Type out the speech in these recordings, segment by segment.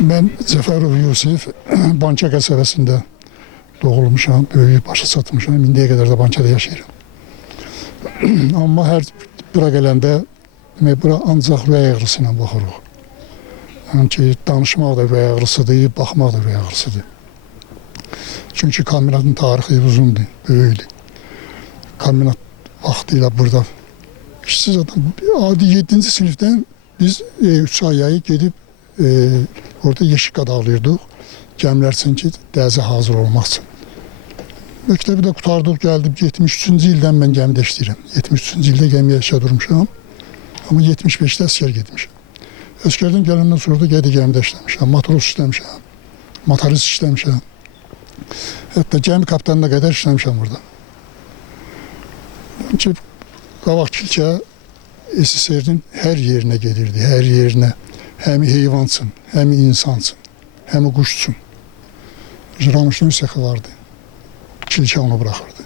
Ben Cəfərov Yusif, Banka qəsəbəsində doğulmuşam, böyüyüb başa çatmışam. İndiyə qədər də Bankada yaşayıram. Amma hər bura gələndə bura ancaq ürək ağrısı ilə baxırıq. Yəni ki, danışmaq da ürək ağrısıdır, baxmaq da ürək ağrısıdır. Çünki kombinatın tarixi uzundur, böyükdür. Kombinat vaxtıyla burada işsiz adam, adi 7-ci sinifdən biz 3 ayı gedib orada yeşik qadağlayırdıq. Gəmilər üçün ki, dəzi hazır olmaq üçün. Məktəbi də qutardıq, gəldim. 73-cü ildən mən gəmidə işləyirəm. 73-cü ildə gəmiyə işə durmuşam. Amma 75-də əskər getmişəm. Əskərdən gələndən sonra da gəmidə işləmişəm. Matros işləmişəm. Motorist işləmişəm. Hətta gəmi kapitanına qədər işləmişəm burada. Ki, qabaq kilkə SSR-nin hər yerinə gedirdi, hər yerinə. Həm heyvan üçün, həm insan üçün, həm quş üçün. Ramışın sexi vardı. Kilkə onu bırakırdı.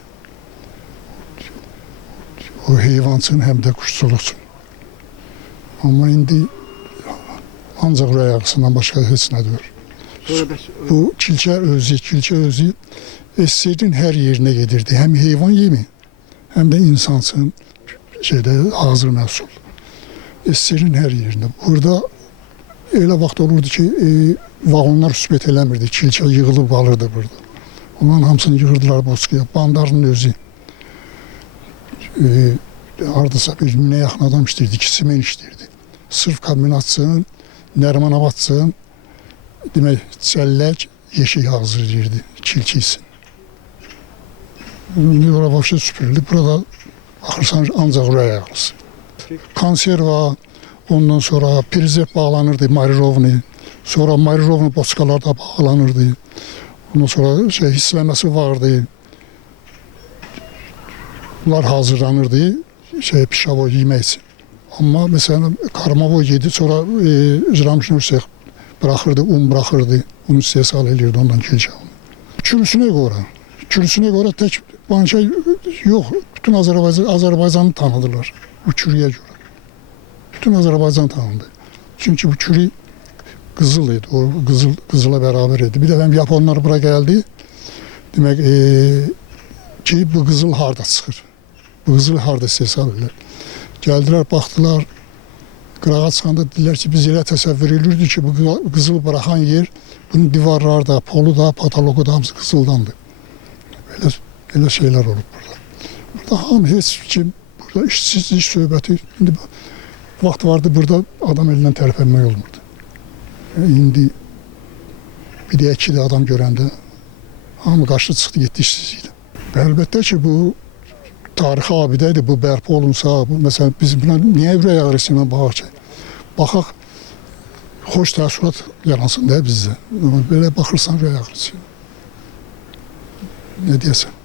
O heyvan üçün, həm də quşçuluq üçün. Amma indi ancaq ürək ağrısından başqa heç nə deyir. Bu kilkə özü SSR-nin hər yerinə gedirdi. Həm heyvan yemi, həm də insan üçün hazır məhsul. SSR-nin hər yerində. Burada elə vaxt olurdu ki, vaqonlar rüsbət eləmirdi, kilkə yığılıb alırdı burada. Onların hamısını yığırdılar Boçkaya. Bandarın özü hardasa bir minə yaxın adam işləyirdi, 2 simen işləyirdi. Sırf kombinatçının, Nərmanabadçının, demək, çəllək, yeşik hazırlayırdı kilki için. Burada başa süpürüldü. Burada baxırsan ancaq ürək ağrısı. Konserva, ondan sonra prizep bağlanırdı, marirovni. Sonra marirovni boçkalarda bağlanırdı. Ondan sonra hisləməsi vardı. Bunlar hazırlanırdı, pişavo yemək için. Amma mesela karmavoy yedi, sonra Ramışın Ürsek bırakırdı, bırakırdı. Onu istehsal edirdi ondan kilkə. Kürüsünə görə tək Banka yox, bütün Azərbaycanı tanıdılar bu kürüyə görə. Bütün Azərbaycan tanındı. Çünki bu kürü qızıl idi, o qızıla bərabər idi. Bir də mən Yaponlar bura gəldi, demək ki, bu qızıl harda çıxır, bu qızıl harda istehsal edirlər. Gəldilər, baxdılar, qırağa çıxanda dedilər ki, biz elə təsəvvür edirdik ki, bu qızıl bıraxan yer, bunun divarları da, polu da, patologu da hamısı qızıldandır. Elə şeylər olub burada. Burada hamı, heç kim, burada işsiz, iş söhbəti, indi vaxt vardı burada adam elindən tərpənmək olmurdu. İndi bir də 2 də adam görəndə hamı qaçdı, çıxdı, getdi işsizliklə. Əlbəttə ki, bu tarixi abidədir, bu bərpa olunsa, məsələn, biz buna niyə ürək ağrısı ilə baxaq ki? Baxaq, xoş təəssürat yaransın da bizdə. Belə baxırsan ürək ağrısı. Ne deyəsən?